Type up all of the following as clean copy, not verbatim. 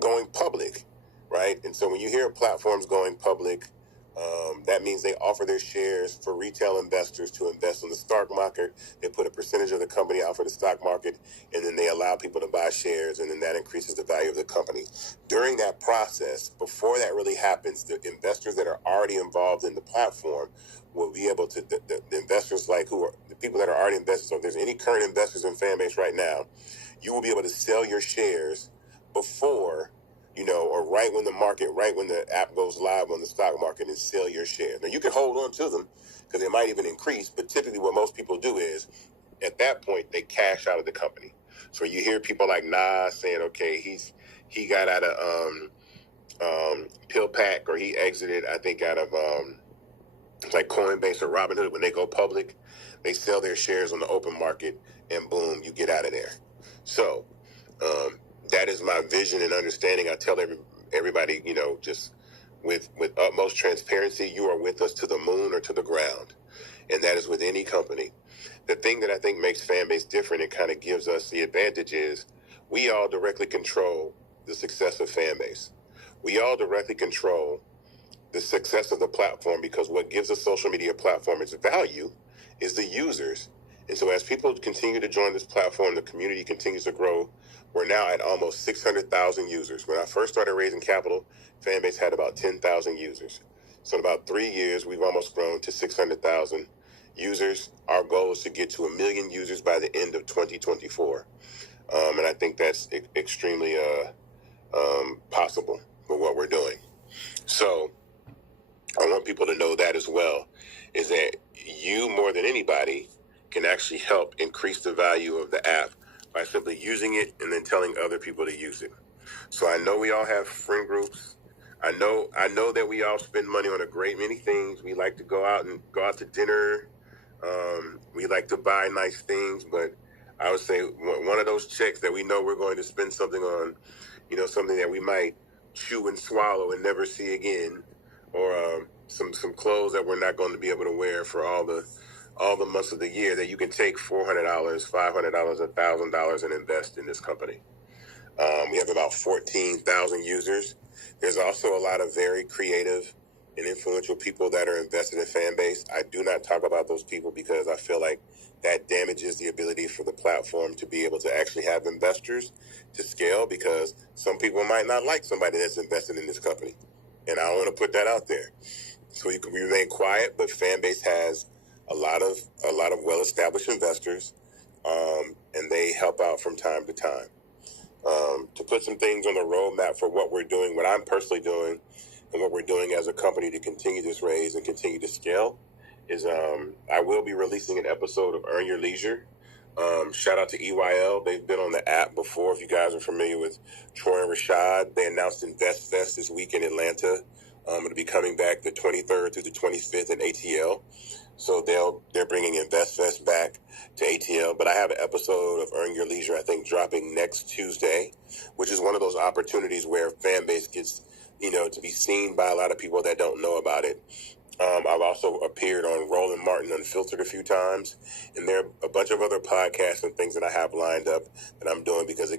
going public, right? And so when you hear platforms going public, that means they offer their shares for retail investors to invest in the stock market. They put a percentage of the company out for the stock market, and then they allow people to buy shares, and then that increases the value of the company. During that process, before that really happens, the investors that are already involved in the platform will be able to, the investors like who are the people that are already investors. So if there's any current investors in Fanbase right now, you will be able to sell your shares before, or right when the app goes live on the stock market, and sell your shares. Now you can hold on to them because they might even increase, but typically what most people do is at that point they cash out of the company. So you hear people like Nas saying, okay, he got out of PillPack, or he exited, I think, out of like Coinbase or Robinhood. When they go public, they sell their shares on the open market, and boom, you get out of there. So that is my vision and understanding. I tell everybody, just with utmost transparency, you are with us to the moon or to the ground, and that is with any company. The thing that I think makes Fanbase different and kind of gives us the advantage is we all directly control the success of Fanbase. We all directly control the success of the platform, because what gives a social media platform its value is the users. And so as people continue to join this platform, the community continues to grow. We're now at almost 600,000 users. When I first started raising capital, Fanbase had about 10,000 users. So in about 3 years, we've almost grown to 600,000 users. Our goal is to get to 1 million users by the end of 2024. And I think that's extremely possible for what we're doing. So I want people to know that as well, is that you, more than anybody, can actually help increase the value of the app by simply using it and then telling other people to use it. So I know we all have friend groups. I know that we all spend money on a great many things. We like to go out to dinner. We like to buy nice things, but I would say one of those checks that we know we're going to spend something on, something that we might chew and swallow and never see again, or some clothes that we're not going to be able to wear for all the months of the year, that you can take $400, $500, $1,000 and invest in this company. We have about 14,000 users. There's also a lot of very creative and influential people that are invested in Fanbase. I do not talk about those people because I feel like that damages the ability for the platform to be able to actually have investors to scale, because some people might not like somebody that's invested in this company. And I don't want to put that out there. So you can remain quiet, but Fanbase has a lot of well-established investors, and they help out from time to time. To put some things on the roadmap for what we're doing, what I'm personally doing, and what we're doing as a company to continue this raise and continue to scale, is I will be releasing an episode of Earn Your Leisure. Shout out to EYL. They've been on the app before. If you guys are familiar with Troy and Rashad, they announced Invest Fest this week in Atlanta. It'll be coming back the 23rd through the 25th in ATL. So they're bringing Invest Fest back to ATL. But I have an episode of Earn Your Leisure, I think, dropping next Tuesday, which is one of those opportunities where Fanbase gets, to be seen by a lot of people that don't know about it. I've also appeared on Roland Martin Unfiltered a few times, and there are a bunch of other podcasts and things that I have lined up that I'm doing, because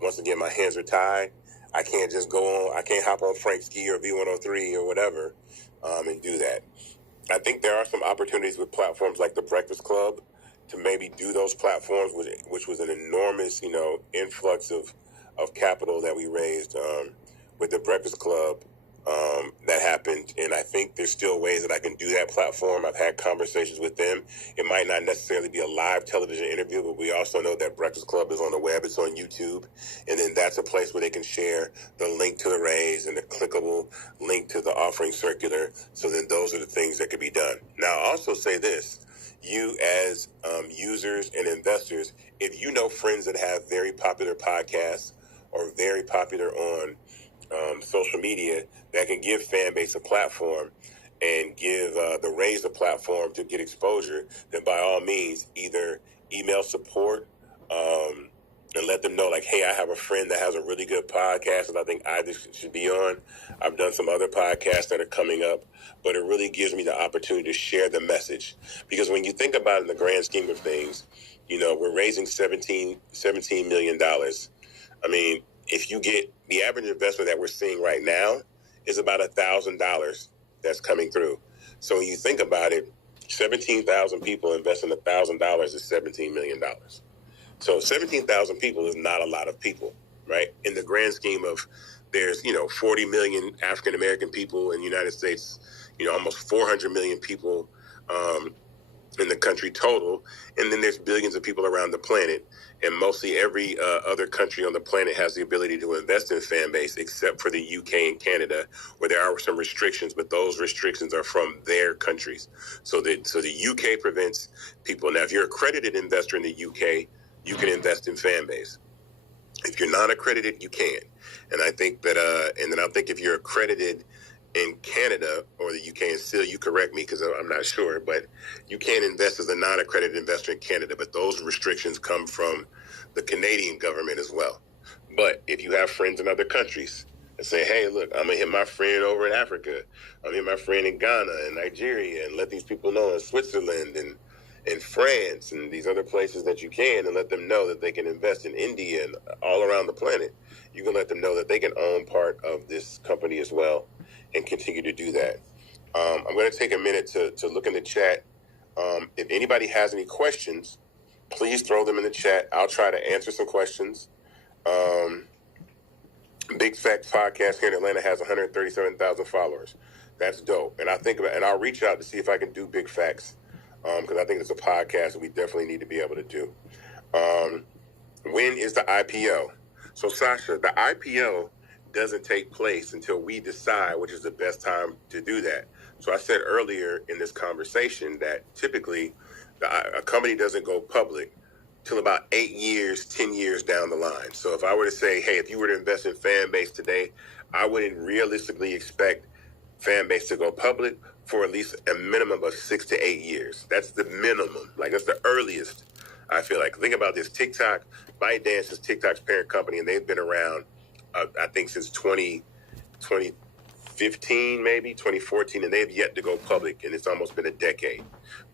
once again, my hands are tied. I can't just I can't hop on Frank Ski or V103 or whatever, and do that. I think there are some opportunities with platforms like the Breakfast Club to maybe do those platforms, which was an enormous, influx of capital that we raised with the Breakfast Club. That happened, and I think there's still ways that I can do that platform. I've had conversations with them. It might not necessarily be a live television interview, but we also know that Breakfast Club is on the web. It's on YouTube, and then that's a place where they can share the link to the raise and the clickable link to the offering circular. So then those are the things that could be done. Now, I'll also say this. You as users and investors, if you know friends that have very popular podcasts or very popular on social media that can give Fanbase a platform and give the Raise a platform to get exposure, then by all means, either email support and let them know, like, hey, I have a friend that has a really good podcast and I think either should be on. I've done some other podcasts that are coming up, but it really gives me the opportunity to share the message. Because when you think about it in the grand scheme of things, we're raising $17 million. I mean, if you get the average investment that we're seeing right now is about $1,000 that's coming through. So when you think about it, 17,000 people investing $1,000 is $17 million. So 17,000 people is not a lot of people, right? In the grand scheme of there's, 40 million African American people in the United States, almost 400 million people in the country total. And then there's billions of people around the planet. And mostly every other country on the planet has the ability to invest in Fanbase, except for the UK and Canada, where there are some restrictions, but those restrictions are from their countries. So the UK prevents people. Now, if you're an accredited investor in the UK, you can invest in Fanbase. If you're not accredited, you can. And I think that, and then I think if you're accredited in Canada or the UK, and still you correct me because I'm not sure, but you can invest as a non-accredited investor in Canada, but those restrictions come from the Canadian government as well. But if you have friends in other countries and say, hey, look, I'm going to hit my friend over in Africa, I'm going to hit my friend in Ghana and Nigeria, and let these people know in Switzerland and in France and these other places that you can, and let them know that they can invest in India and all around the planet. You can let them know that they can own part of this company as well and continue to do that. I'm going to take a minute to look in the chat. If anybody has any questions, please throw them in the chat. I'll try to answer some questions. Big Facts Podcast here in Atlanta has 137,000 followers. That's dope. And I'll reach out to see if I can do Big Facts, because I think it's a podcast that we definitely need to be able to do. When is the IPO? So Sasha, the IPO doesn't take place until we decide which is the best time to do that. So I said earlier in this conversation that typically a company doesn't go public till about 8 years, 10 years down the line. So if I were to say, hey, if you were to invest in Fanbase today, I wouldn't realistically expect Fanbase to go public for at least a minimum of 6 to 8 years. That's the minimum. Like, that's the earliest, I feel like. Think about this. TikTok, ByteDance is TikTok's parent company, and they've been around, I think, since 2015, maybe 2014, and they've yet to go public, and it's almost been a decade.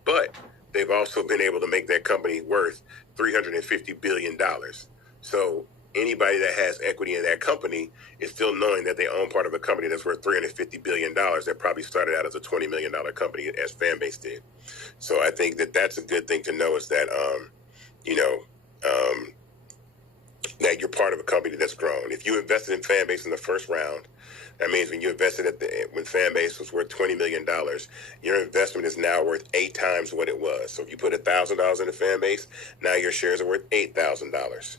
But they've also been able to make their company worth $350 billion. So anybody that has equity in that company is still knowing that they own part of a company that's worth $350 billion that probably started out as a $20 million company, as Fanbase did. So I think that that's a good thing to know, is that, that you're part of a company that's grown. If you invested in Fanbase in the first round, that means when you invested when Fanbase was worth $20 million, your investment is now worth 8 times what it was. So if you put $1,000 into Fanbase, now your shares are worth $8,000.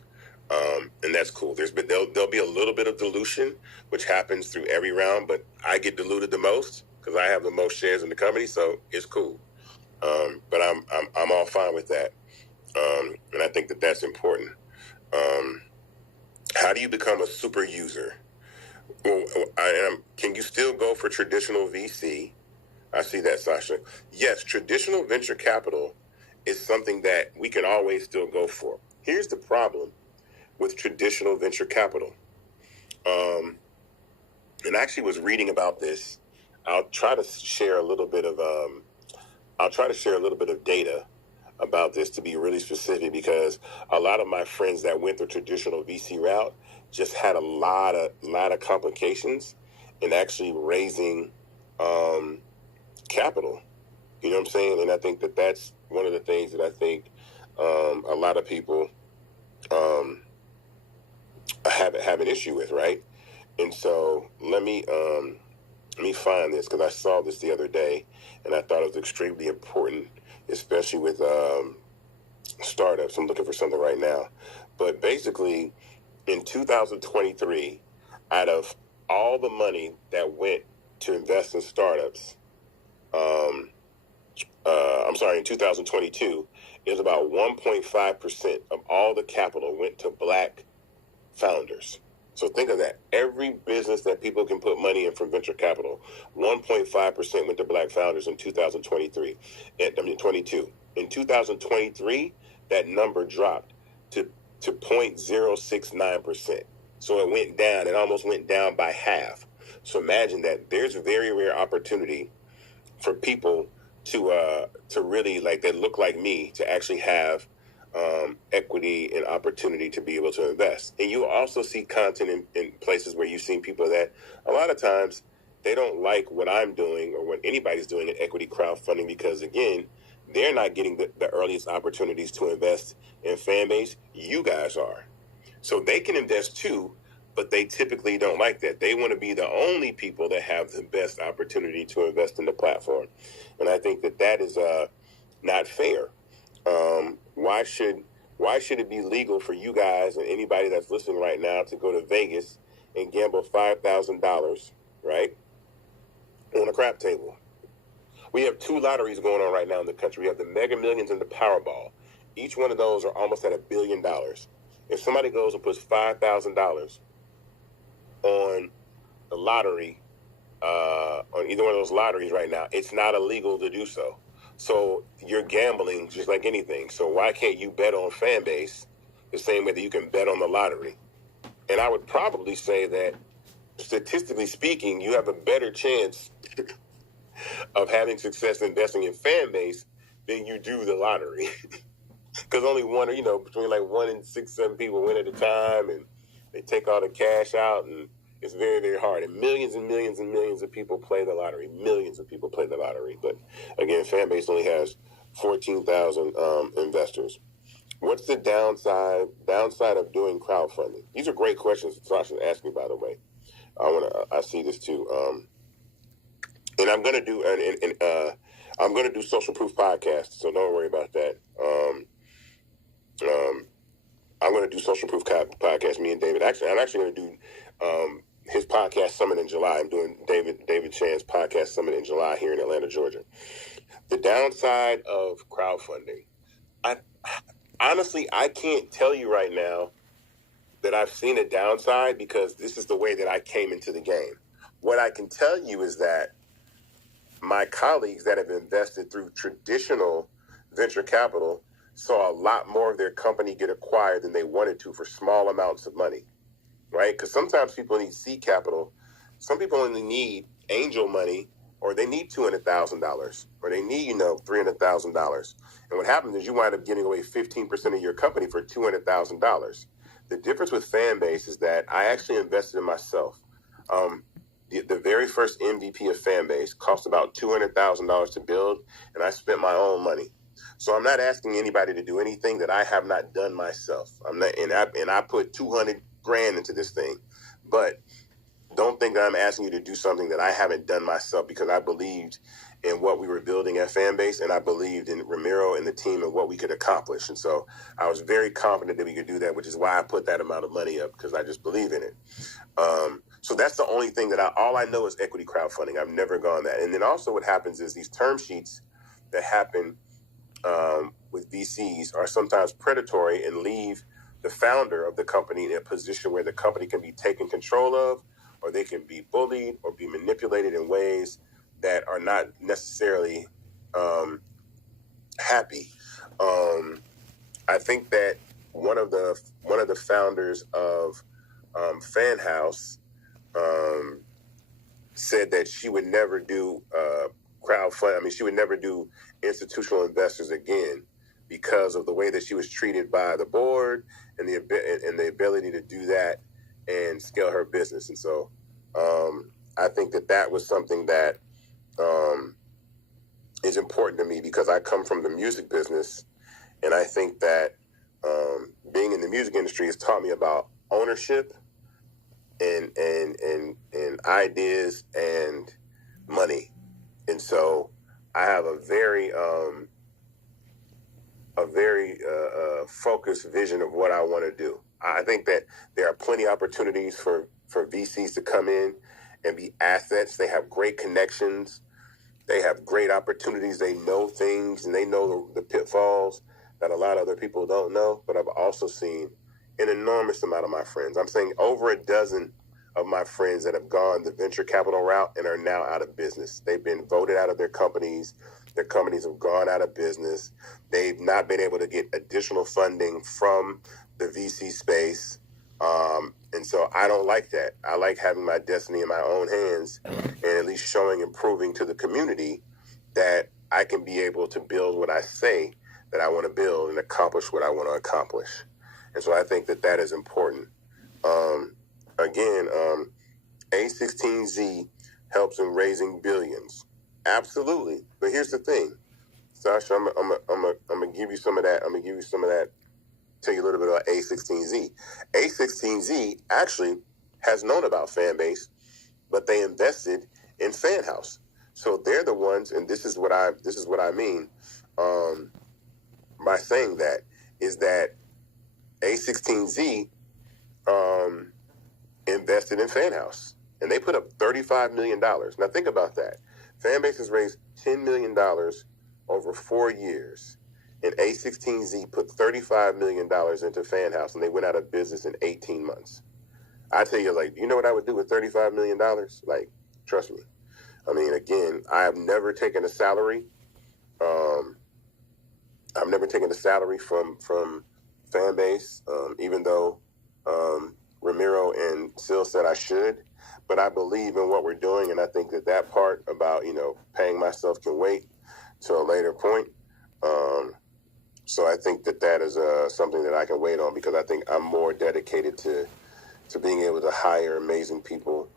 And that's cool. There'll be a little bit of dilution, which happens through every round, but I get diluted the most because I have the most shares in the company, so it's cool. But I'm all fine with that. And I think that that's important. How do you become a super user? Well, can you still go for traditional VC? I see that, Sasha. Yes, traditional venture capital is something that we can always still go for. Here's the problem with traditional venture capital. And I actually was reading about this. I'll try to share a little bit of data about this to be really specific, because a lot of my friends that went the traditional VC route just had a lot of complications in actually raising capital. You know what I'm saying? And I think that that's one of the things that I think a lot of people have an issue with, right? And so let me find this, because I saw this the other day and I thought it was extremely important, especially with startups. I'm looking for something right now. But basically, in 2023, out of all the money that went to invest in startups, in 2022, it was about 1.5% of all the capital went to Black founders. So think of that. Every business that people can put money in from venture capital, 1.5% went to Black founders in 2023. 22. In 2023, that number dropped to 0.069%. So it went down. It almost went down by half. So imagine that. There's a very rare opportunity for people to really, like, that look like me, to actually have equity and opportunity to be able to invest. And you also see content in places where you've seen people that a lot of times they don't like what I'm doing or what anybody's doing in equity crowdfunding because, again, they're not getting the earliest opportunities to invest in Fanbase. You guys are. So they can invest too, but they typically don't like that. They want to be the only people that have the best opportunity to invest in the platform. And I think that is not fair. Why should it be legal for you guys and anybody that's listening right now to go to Vegas and gamble $5,000, right, on a crap table? We have 2 lotteries going on right now in the country. We have the Mega Millions and the Powerball. Each one of those are almost at $1 billion. If somebody goes and puts $5,000 on the lottery, on either one of those lotteries right now, it's not illegal to do so. So you're gambling just like anything. So why can't you bet on Fanbase the same way that you can bet on the lottery? And I would probably say that, statistically speaking, you have a better chance of having success investing in Fanbase than you do the lottery. Because only between like 1 and 6, 7 people win at a time, and they take all the cash out, and it's very, very hard. And millions and millions and millions of people play the lottery. Millions of people play the lottery. But again, Fanbase only has 14,000 investors. What's the downside of doing crowdfunding? These are great questions Sasha's asking, by the way. I see this too. And I'm gonna do I'm gonna do Social Proof podcast, so don't worry about that. I'm gonna do Social Proof podcast. Me and David. Actually, I'm actually gonna do his podcast summit in July. I'm doing David Chan's podcast summit in July here in Atlanta, Georgia. The downside of crowdfunding. Honestly, I can't tell you right now that I've seen a downside because this is the way that I came into the game. What I can tell you is that my colleagues that have invested through traditional venture capital saw a lot more of their company get acquired than they wanted to for small amounts of money, right? Because sometimes people need seed capital. Some people only need angel money, or they need $200,000, or they need, $300,000. And what happens is you wind up giving away 15% of your company for $200,000. The difference with Fanbase is that I actually invested in myself. The very first MVP of Fanbase cost about $200,000 to build, and I spent my own money. So I'm not asking anybody to do anything that I have not done myself. I put $200,000 into this thing, but don't think that I'm asking you to do something that I haven't done myself, because I believed in what we were building at Fanbase, and I believed in Ramiro and the team and what we could accomplish. And so I was very confident that we could do that, which is why I put that amount of money up, because I just believe in it. So that's the only thing that all I know is equity crowdfunding. I've never gone that. And then also what happens is these term sheets that happen with VCs are sometimes predatory and leave the founder of the company in a position where the company can be taken control of, or they can be bullied or be manipulated in ways that are not necessarily happy. I think that one of the founders of Fan House said that she would never do crowdfunding. I mean, she would never do institutional investors again because of the way that she was treated by the board and the ability to do that and scale her business. And so I think that was something that is important to me, because I come from the music business, and I think that being in the music industry has taught me about ownership and ideas and money. And so I have a very focused vision of what I want to do. I think that there are plenty of opportunities for VCs to come in and be assets. They have great connections. They have great opportunities. They know things, and they know the pitfalls that a lot of other people don't know. But I've also seen an enormous amount of my friends. I'm saying over a dozen of my friends that have gone the venture capital route and are now out of business. They've been voted out of their companies. Their companies have gone out of business. They've not been able to get additional funding from the VC space. And so I don't like that. I like having my destiny in my own hands, and at least showing and proving to the community that I can be able to build what I say that I want to build and accomplish what I want to accomplish. And so I think that that is important. Again, A16Z helps in raising billions. Absolutely. But here's the thing, Sasha, I'm gonna give you some of that. I'm gonna give you some of that. Tell you a little bit about A16Z. A16Z actually has known about Fanbase, but they invested in FanHouse. So they're the ones, and this is what I mean by saying that, is that A16Z invested in FanHouse, and they put up $35 million. Now think about that. Fanbase has raised $10 million over 4 years, and A16Z put $35 million into FanHouse, and they went out of business in 18 months. I tell you, like, you know what I would do with $35 million? Like, trust me. I mean, again, I have never taken a salary. I've never taken a salary from Fanbase, even though Ramiro and Sil said I should. But I believe in what we're doing, and I think that that part about, paying myself can wait to a later point. So I think that that is something that I can wait on, because I think I'm more dedicated to being able to hire amazing people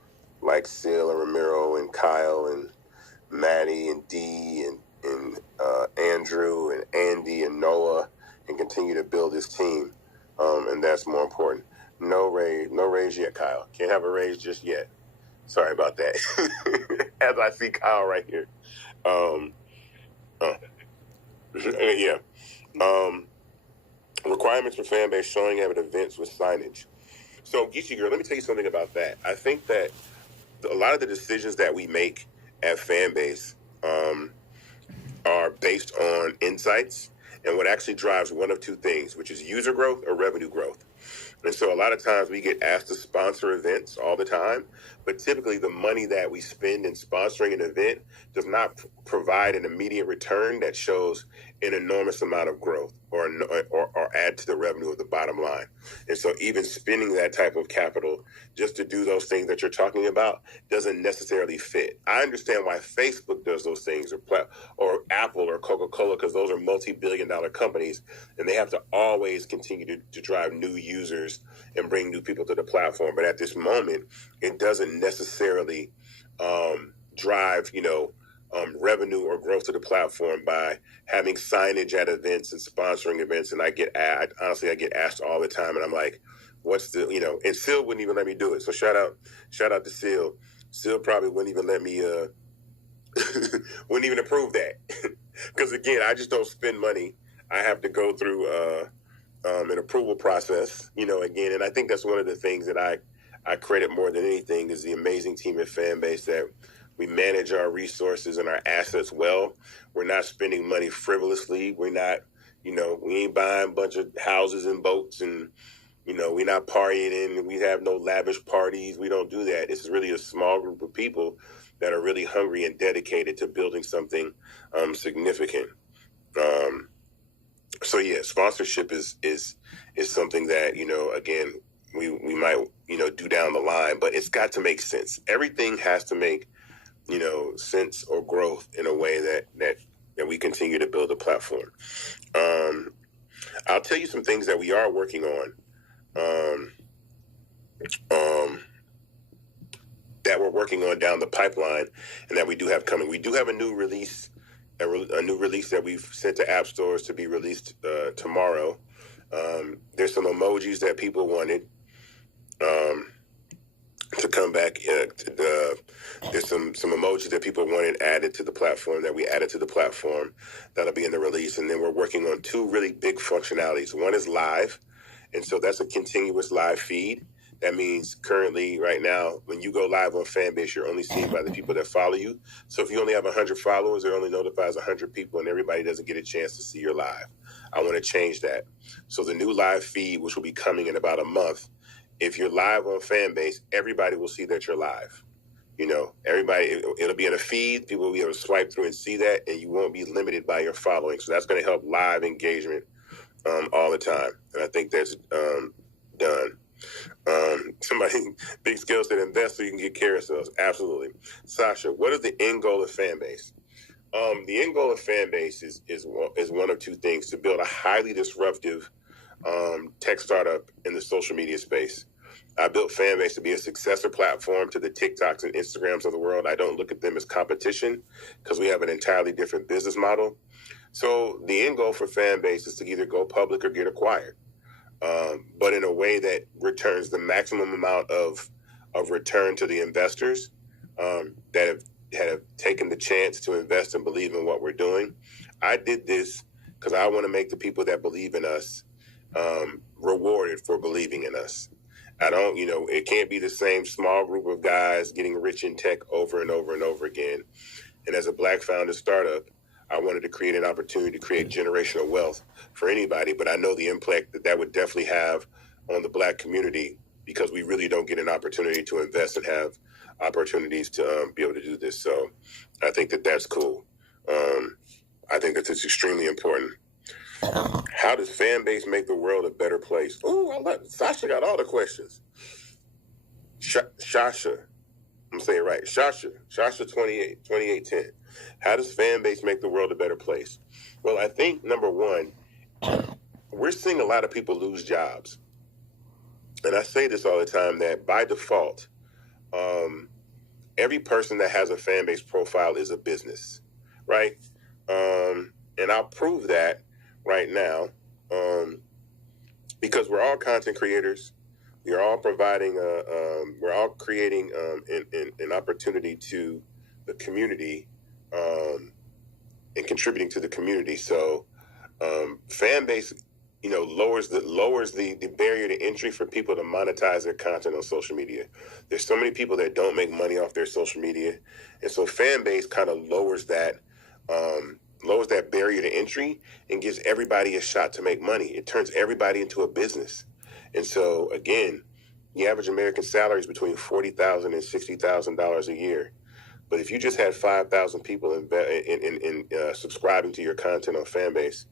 like Sil and Ramiro and Kyle and Maddie and Dee and Andrew and Andy and Noah, and continue to build this team. And that's more important. No raise yet, Kyle. Can't have a raise just yet. Sorry about that. As I see Kyle right here. Yeah. Requirements for Fanbase: showing up at events with signage. So, Geechee Girl, let me tell you something about that. I think that a lot of the decisions that we make at Fanbase are based on insights, and what actually drives one of two things, which is user growth or revenue growth. And so a lot of times we get asked to sponsor events all the time, but typically the money that we spend in sponsoring an event does not provide an immediate return that shows an enormous amount of growth or add to the revenue of the bottom line. And so even spending that type of capital just to do those things that you're talking about doesn't necessarily fit. I understand why Facebook does those things, or Apple or Coca-Cola, because those are multi-billion-dollar companies, and they have to always continue to drive new users and bring new people to the platform. But at this moment, it doesn't necessarily drive, revenue or growth to the platform by having signage at events and sponsoring events. And I get asked all the time, and I'm like, what's the, and Sil wouldn't even let me do it. So shout out to Sil. Sil probably wouldn't even let me, wouldn't even approve that. Because again, I just don't spend money. I have to go through an approval process, again. And I think that's one of the things that I credit more than anything is the amazing team at Fanbase, that we manage our resources and our assets well. We're not spending money frivolously. We're not, we ain't buying a bunch of houses and boats, and, we're not partying, and we have no lavish parties. We don't do that. This is really a small group of people that are really hungry and dedicated to building something significant. So yeah, sponsorship is something that, again, we might, do down the line, but it's got to make sense. Everything has to make, sense or growth in a way that we continue to build a platform. I'll tell you some things that we are working on, that we're working on down the pipeline, and that we do have coming. We do have a new release, a new release that we've sent to app stores to be released tomorrow. There's some emojis that people wanted to come back. There's some emojis that people wanted added to the platform that we added to the platform that'll be in the release. And then we're working on two really big functionalities. One is live, and so that's a continuous live feed. That means currently, right now, when you go live on Fanbase, you're only seen by the people that follow you. So if you only have 100 followers, it only notifies 100 people, and everybody doesn't get a chance to see your live. I want to change that. So the new live feed, which will be coming in about a month, if you're live on Fanbase, everybody will see that you're live. Everybody, it'll be in a feed. People will be able to swipe through and see that, and you won't be limited by your following. So that's going to help live engagement all the time. And I think that's done. Somebody, Big Skill said, invest so you can get carousels. Absolutely. Sasha, what is the end goal of Fanbase? The end goal of Fanbase is one of two things: to build a highly disruptive tech startup in the social media space. I built Fanbase to be a successor platform to the TikToks and Instagrams of the world. I don't look at them as competition because we have an entirely different business model. So the end goal for Fanbase is to either go public or get acquired, but in a way that returns the maximum amount of return to the investors that have taken the chance to invest and believe in what we're doing. I did this because I want to make the people that believe in us rewarded for believing in us. I don't, it can't be the same small group of guys getting rich in tech over and over and over again. And as a Black founded startup, I wanted to create an opportunity to create generational wealth for anybody, but I know the impact that would definitely have on the Black community because we really don't get an opportunity to invest and have opportunities to be able to do this. So I think that that's cool. I think that it's extremely important. How does Fanbase make the world a better place? Oh, Sasha got all the questions. Shasha, I'm saying it right. Shasha 2810. How does Fanbase make the world a better place? Well, I think number one, we're seeing a lot of people lose jobs. And I say this all the time that by default, every person that has a Fanbase profile is a business, right? And I'll prove that right now because we're all content creators. We're all providing, we're all creating an opportunity to the community and contributing to the community. So Fanbase, lowers the barrier to entry for people to monetize their content on social media. There's so many people that don't make money off their social media, and so Fanbase kind of lowers that barrier to entry and gives everybody a shot to make money. It turns everybody into a business. And so again, the average American salary is between $40,000 and $60,000 a year. But if you just had 5,000 people in subscribing to your content on Fanbase,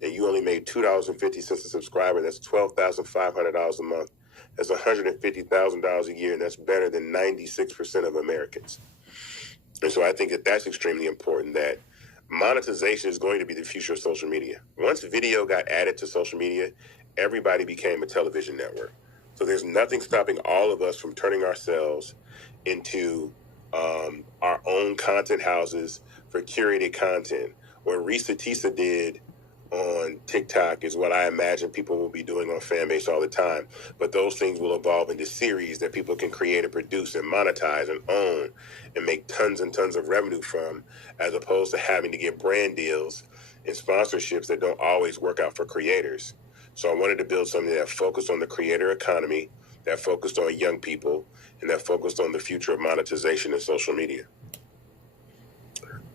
and you only made $2.50 a subscriber, that's $12,500 a month. That's $150,000 a year, and that's better than 96% of Americans. And so I think that that's extremely important, that monetization is going to be the future of social media. Once video got added to social media, everybody became a television network. So there's nothing stopping all of us from turning ourselves into our own content houses for curated content. What Risa Tisa did on TikTok is what I imagine people will be doing on Fanbase all the time. But those things will evolve into series that people can create and produce and monetize and own and make tons and tons of revenue from, as opposed to having to get brand deals and sponsorships that don't always work out for creators. So I wanted to build something that focused on the creator economy, that focused on young people, and that focused on the future of monetization in social media.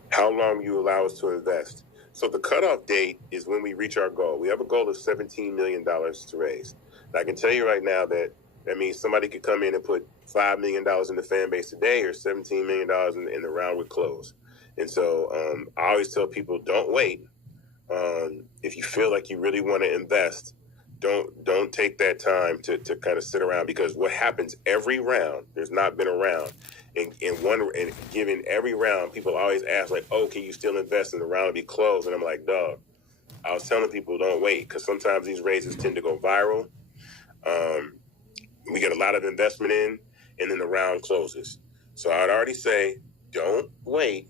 How long you allow us to invest? So the cutoff date is when we reach our goal. We have a goal of $17 million to raise. And I can tell you right now that means somebody could come in and put $5 million in the Fanbase today, or $17 million in the round would close. And so I always tell people, don't wait. If you feel like you really want to invest, don't take that time to kind of sit around, because what happens every round, there's not been a round, and given every round, people always ask like, oh, can you still invest? And the round will be closed. And I'm like, dog, I was telling people don't wait, because sometimes these raises tend to go viral. We get a lot of investment in, and then the round closes. So I'd already say, don't wait.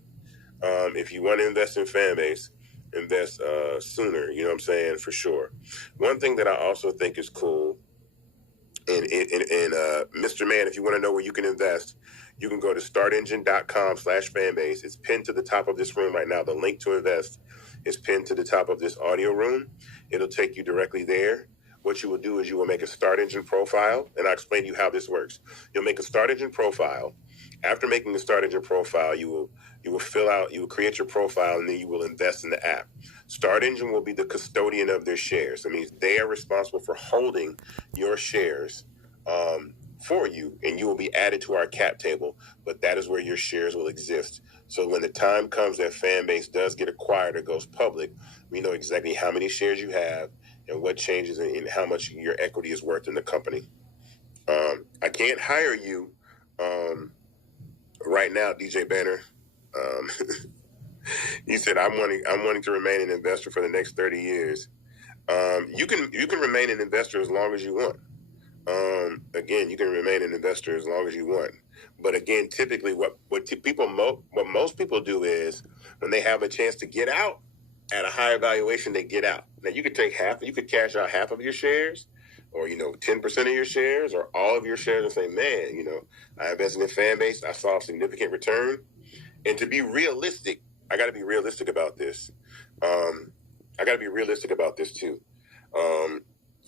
If you want to invest in Fanbase, invest sooner, you know what I'm saying, for sure. One thing that I also think is cool, and Mr. Man, if you want to know where you can invest, you can go to startengine.com/fanbase. It's pinned to the top of this room right now. The link to invest is pinned to the top of this audio room. It'll take you directly there. What you will do is you will make a Start Engine profile, and I'll explain to you how this works. You'll make a Start Engine profile. After making a Start Engine profile, you will create your profile, and then you will invest in the app. Start Engine will be the custodian of their shares. That means they are responsible for holding your shares for you, and you will be added to our cap table, but that is where your shares will exist. So when the time comes that Fanbase does get acquired or goes public, we know exactly how many shares you have and what changes in how much your equity is worth in the company. I can't hire you right now, DJ Banner. He said, I'm wanting to remain an investor for the next 30 years. You can remain an investor as long as you want. Again, you can remain an investor as long as you want. But again, typically what most people do is when they have a chance to get out at a higher valuation, they get out. Now you could you could cash out half of your shares, or 10% of your shares, or all of your shares, and say, man, I invested in Fanbase, I saw a significant return. And to be realistic, I got to be realistic about this. I got to be realistic about this too.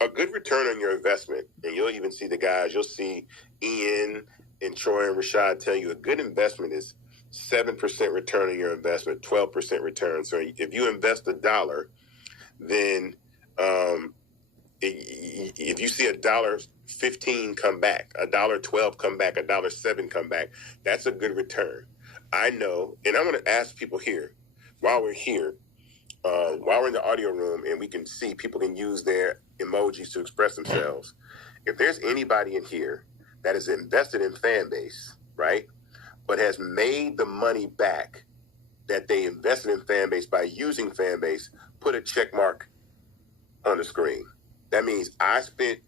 A good return on your investment, and you'll even see the guys, you'll see Ian and Troy and Rashad tell you a good investment is 7% return on your investment, 12% return. So if you invest $1, then if you see $1.15 come back, $1.12 come back, $1.07 come back, that's a good return. I know, and I'm going to ask people here, while we're in the audio room, and we can see people can use their emojis to express themselves. If there's anybody in here that is invested in Fanbase, right, but has made the money back that they invested in Fanbase by using Fanbase, put a check mark on the screen. That means I spent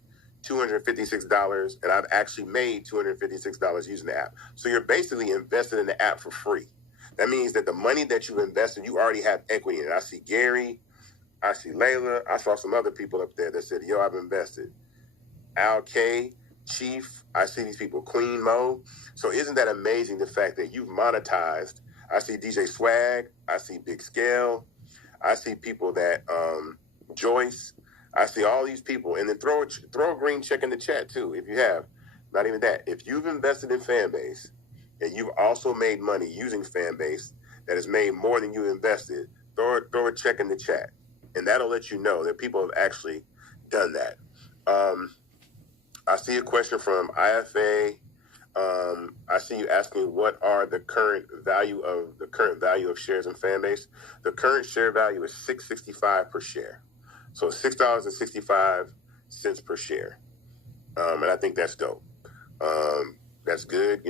$256 and I've actually made $256 using the app. So you're basically invested in the app for free. That means that the money that you've invested, you already have equity in it. I see Gary, I see Layla, I saw some other people up there that said, yo, I've invested. Al K, Chief, I see these people, Queen Mo. So isn't that amazing, the fact that you've monetized? I see DJ Swag, I see Big Scale, I see people that, Joyce, I see all these people. And then throw a green check in the chat too, if you have. Not even that. If you've invested in Fanbase, and you've also made money using Fanbase that has made more than you invested, throw a check in the chat. And that'll let you know that people have actually done that. I see a question from IFA. I see you asking, what are the current value of shares in Fanbase? The current share value is $6.65 per share. So $6.65 per share. And I think that's dope. That's good.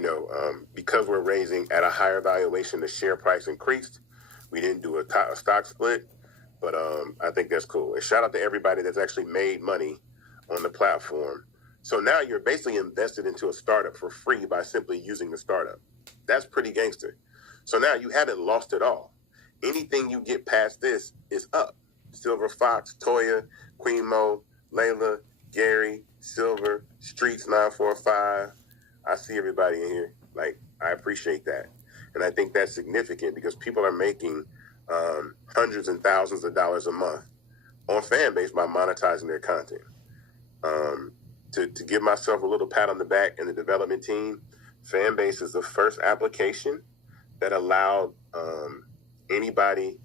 Because we're raising at a higher valuation, the share price increased. We didn't do a stock split, but I think that's cool. And shout out to everybody that's actually made money on the platform. So now you're basically invested into a startup for free by simply using the startup. That's pretty gangster. So now you haven't lost it all. Anything you get past this is up. Silver Fox, Toya, Queen Mo, Layla, Gary, Silver, Streets 945. I see everybody in here. I appreciate that. And I think that's significant because people are making hundreds and thousands of dollars a month on Fanbase by monetizing their content. To give myself a little pat on the back and the development team, Fanbase is the first application that allowed anybody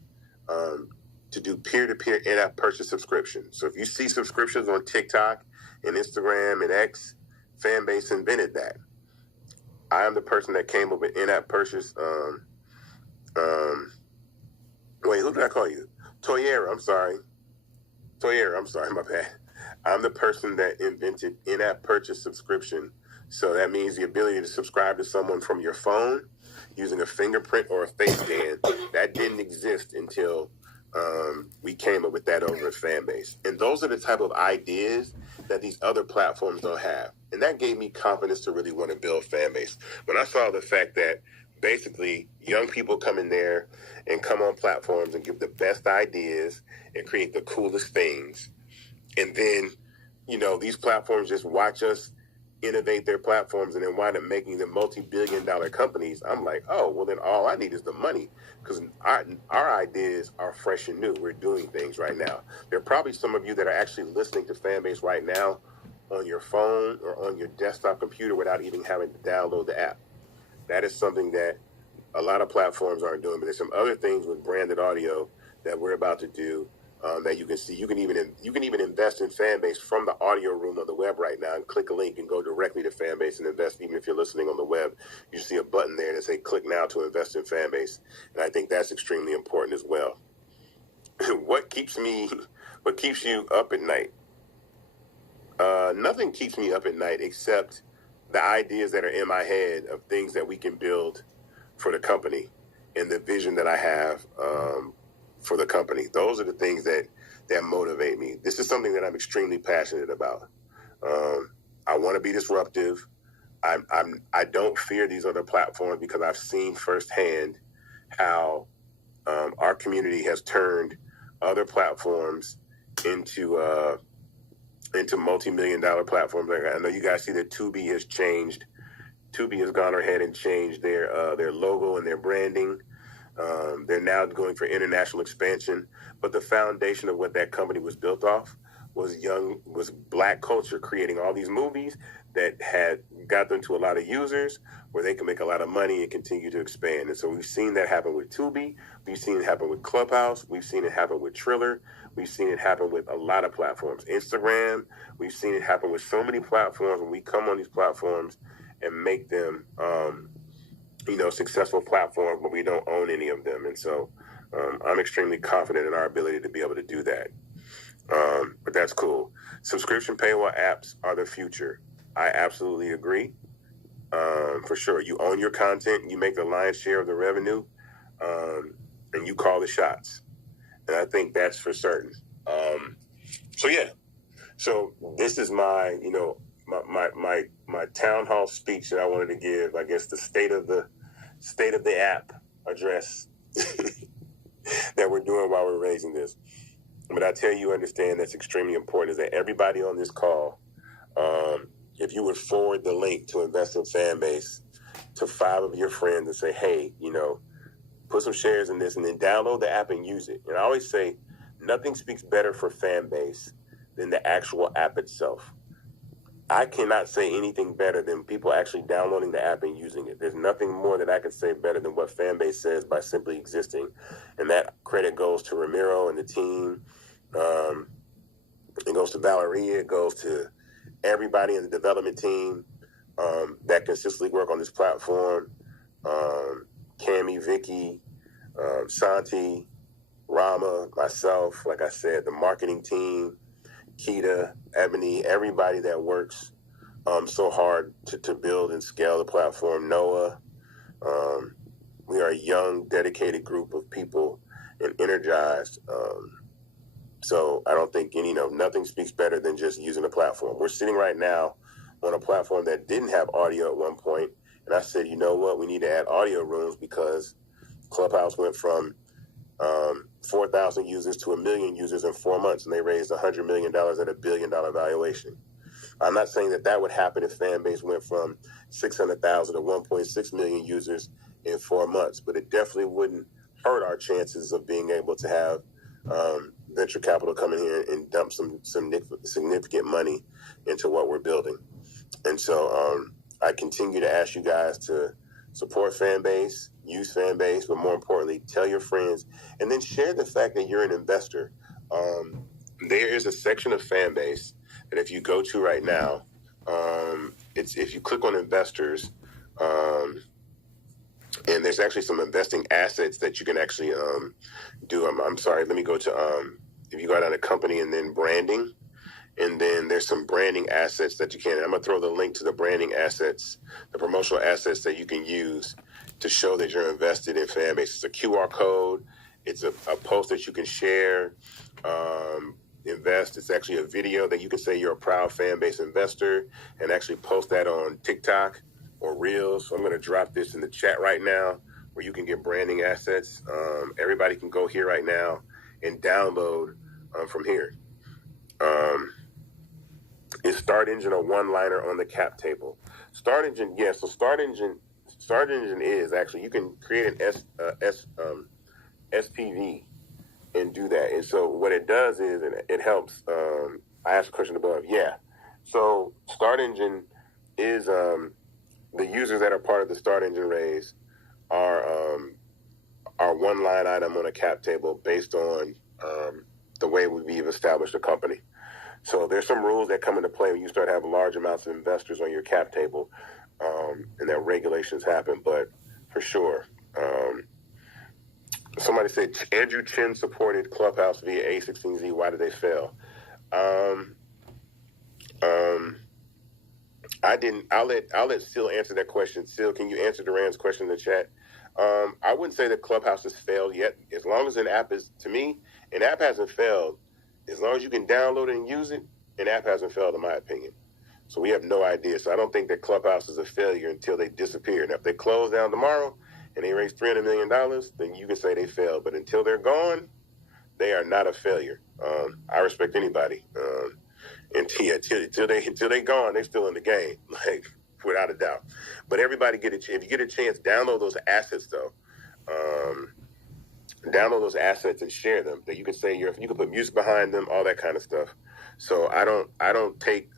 to do peer-to-peer in-app purchase subscriptions. So if you see subscriptions on TikTok and Instagram and X, Fanbase invented that. I am the person that came up with in-app purchase. Wait, who did I call you? Toyera, I'm sorry, my bad. I'm the person that invented in-app purchase subscription. So that means the ability to subscribe to someone from your phone using a fingerprint or a face scan. That didn't exist until we came up with that over at Fanbase. And those are the type of ideas that these other platforms don't have. And that gave me confidence to really want to build Fanbase. When I saw the fact that basically young people come in there and come on platforms and give the best ideas and create the coolest things. And then, these platforms just watch us innovate their platforms and then wind up making them multi-billion-dollar companies. I'm like, oh, well, then all I need is the money, because our ideas are fresh and new. We're doing things right now. There are probably some of you that are actually listening to Fanbase right now on your phone or on your desktop computer without even having to download the app. That is something that a lot of platforms aren't doing, but there's some other things with branded audio that we're about to do that you can see. You can even invest in Fanbase from the audio room of the web right now and click a link and go directly to Fanbase and invest. Even if you're listening on the web, you see a button there that say click now to invest in Fanbase. And I think that's extremely important as well. What keeps you up at night? Nothing keeps me up at night except the ideas that are in my head of things that we can build for the company. and the vision that I have for the company. Those are the things that motivate me. This is something that I'm extremely passionate about. I want to be disruptive. I don't fear these other platforms because I've seen firsthand how our community has turned other platforms into multi-million-dollar platforms. I know you guys see that Tubi has changed. Tubi has gone ahead and changed their logo and their branding. They're now going for international expansion. But the foundation of what that company was built off was Black culture, creating all these movies that had got them to a lot of users where they can make a lot of money and continue to expand. And so we've seen that happen with Tubi. We've seen it happen with Clubhouse. We've seen it happen with Triller. We've seen it happen with a lot of platforms. Instagram. We've seen it happen with so many platforms. When we come on these platforms and make them successful platforms, but we don't own any of them. And so I'm extremely confident in our ability to be able to do that. But that's cool. Subscription paywall apps are the future. I absolutely agree. For sure. You own your content, you make the lion's share of the revenue, and you call the shots. And I think that's for certain. So yeah. So this is my town hall speech that I wanted to give. I guess the state of the app address that we're doing while we're raising this. But I tell you, understand that's extremely important is that everybody on this call, if you would forward the link to Invest in Fanbase to 5 of your friends and say, hey, put some shares in this and then download the app and use it. And I always say nothing speaks better for Fanbase than the actual app itself. I cannot say anything better than people actually downloading the app and using it. There's nothing more that I could say better than what Fanbase says by simply existing. And that credit goes to Ramiro and the team. It goes to Valeria. It goes to everybody in the development team that consistently work on this platform. Cammie, Vicky, Santi, Rama, myself, like I said, the marketing team, Keita, Ebony, everybody that works so hard to build and scale the platform. Noah, we are a young, dedicated group of people and energized. So I don't think nothing speaks better than just using a platform. We're sitting right now on a platform that didn't have audio at one point, and I said, you know what, we need to add audio rooms because Clubhouse went from 4,000 users to 1 million users in 4 months, and they raised $100 million at $1 billion valuation. I'm not saying that would happen if Fanbase went from 600,000 to 1.6 million users in 4 months, but it definitely wouldn't hurt our chances of being able to have venture capital come in here and dump some significant money into what we're building. And so I continue to ask you guys to support Fanbase, use Fanbase, but more importantly, tell your friends, and then share the fact that you're an investor. There is a section of Fanbase that if you go to right now, it's if you click on investors, and there's actually some investing assets that you can actually do. I'm sorry, let me go to, if you go down to company and then branding, and then there's some branding assets that you can. I'm going to throw the link to the branding assets, the promotional assets that you can use to show that you're invested in Fanbase. It's a QR code. It's a post that you can share, invest. It's actually a video that you can say you're a proud Fanbase investor and actually post that on TikTok or Reels. So I'm going to drop this in the chat right now where you can get branding assets. Everybody can go here right now and download from here. Is Start Engine a one-liner on the cap table? Start Engine, yes. So Start Engine is actually, you can create an SPV and do that. And so what it does is it helps. I asked a question above. Yeah. So Start Engine is the users that are part of the Start Engine raise are one line item on a cap table based on the way we've established a company. So there's some rules that come into play when you start having large amounts of investors on your cap table, and that regulations happen. But for sure, somebody said Andrew Chin supported Clubhouse via A16Z. Why did they fail? I didn't. I'll let Sil answer that question. Sil, can you answer Duran's question in the chat? I wouldn't say that Clubhouse has failed yet. As long as an app is, to me, an app hasn't failed. As long as you can download it and use it, an app hasn't failed, in my opinion. So we have no idea. So I don't think that Clubhouse is a failure until they disappear. Now, if they close down tomorrow and they raise $300 million, then you can say they failed. But until they're gone, they are not a failure. I respect anybody. Until they gone, they're still in the game, like without a doubt. But everybody if you get a chance, download those assets though. Download those assets and share them. That you can say you can put music behind them, all that kind of stuff. So I don't take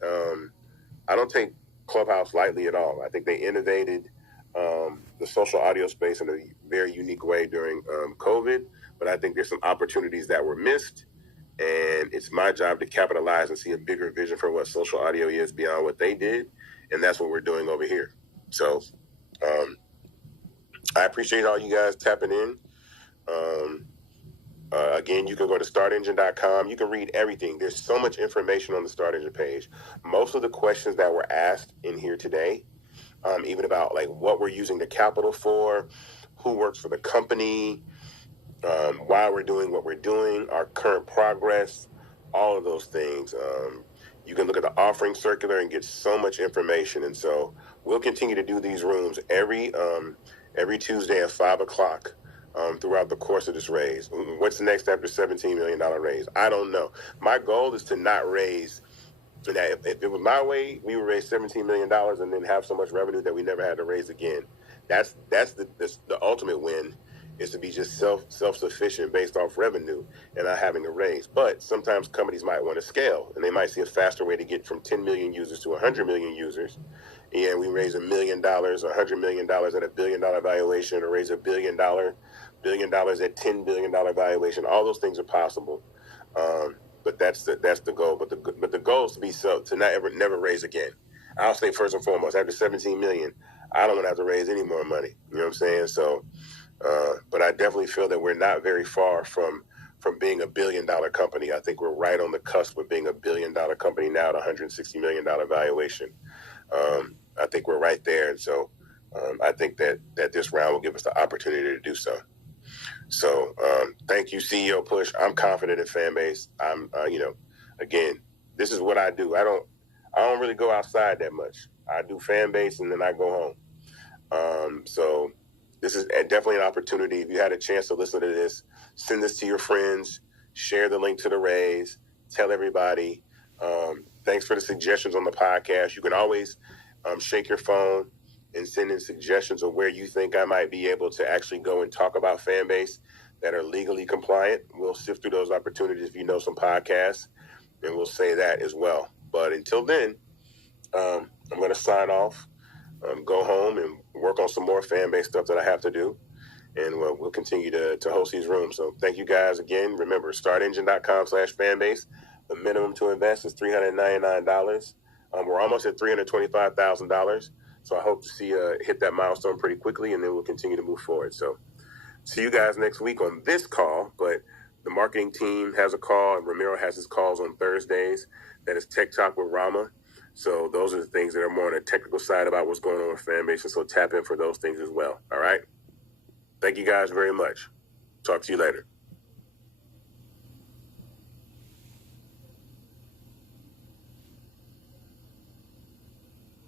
Clubhouse lightly at all. I think they innovated the social audio space in a very unique way during COVID. But I think there's some opportunities that were missed. And it's my job to capitalize and see a bigger vision for what social audio is beyond what they did. And that's what we're doing over here. So I appreciate all you guys tapping in. Again, you can go to startengine.com. You can read everything. There's so much information on the Start Engine page. Most of the questions that were asked in here today, even about like what we're using the capital for, who works for the company, why we're doing what we're doing, our current progress, all of those things. You can look at the offering circular and get so much information. And so we'll continue to do these rooms every Tuesday at 5 o'clock throughout the course of this raise. What's next after $17 million raise? I don't know. My goal is to not raise. If it was my way, we would raise $17 million and then have so much revenue that we never had to raise again. That's the ultimate win, is to be just self-sufficient based off revenue and not having to raise. But sometimes companies might want to scale, and they might see a faster way to get from 10 million users to 100 million users. And we raise $1 million or $100 million at $1 billion valuation, or raise $1 billion at $10 billion valuation. All those things are possible. But that's the goal. But the goal is to never raise again. I'll say first and foremost, after 17 million, I don't want to have to raise any more money. You know what I'm saying? So, but I definitely feel that we're not very far from being a $1 billion company. I think we're right on the cusp of being a $1 billion company now at $160 million valuation. I think we're right there. And so I think that this round will give us the opportunity to do so. So thank you, CEO Push. I'm confident in Fanbase. I'm, again, this is what I do. I don't really go outside that much. I do Fanbase and then I go home. So this is definitely an opportunity. If you had a chance to listen to this, send this to your friends, share the link to the raise, tell everybody. Thanks for the suggestions on the podcast. You can always shake your phone and send in suggestions of where you think I might be able to actually go and talk about Fanbase that are legally compliant. We'll sift through those opportunities if you know some podcasts, and we'll say that as well. But until then, I'm going to sign off, go home and work on some more Fanbase stuff that I have to do, and we'll continue to host these rooms. So thank you guys again. Remember, startengine.com/Fanbase. The minimum to invest is $399. We're almost at $325,000. So I hope to see hit that milestone pretty quickly, and then we'll continue to move forward. So see you guys next week on this call. But the marketing team has a call, and Ramiro has his calls on Thursdays. That is Tech Talk with Rama. So those are the things that are more on the technical side about what's going on with Fanbase. And so tap in for those things as well. All right. Thank you guys very much. Talk to you later.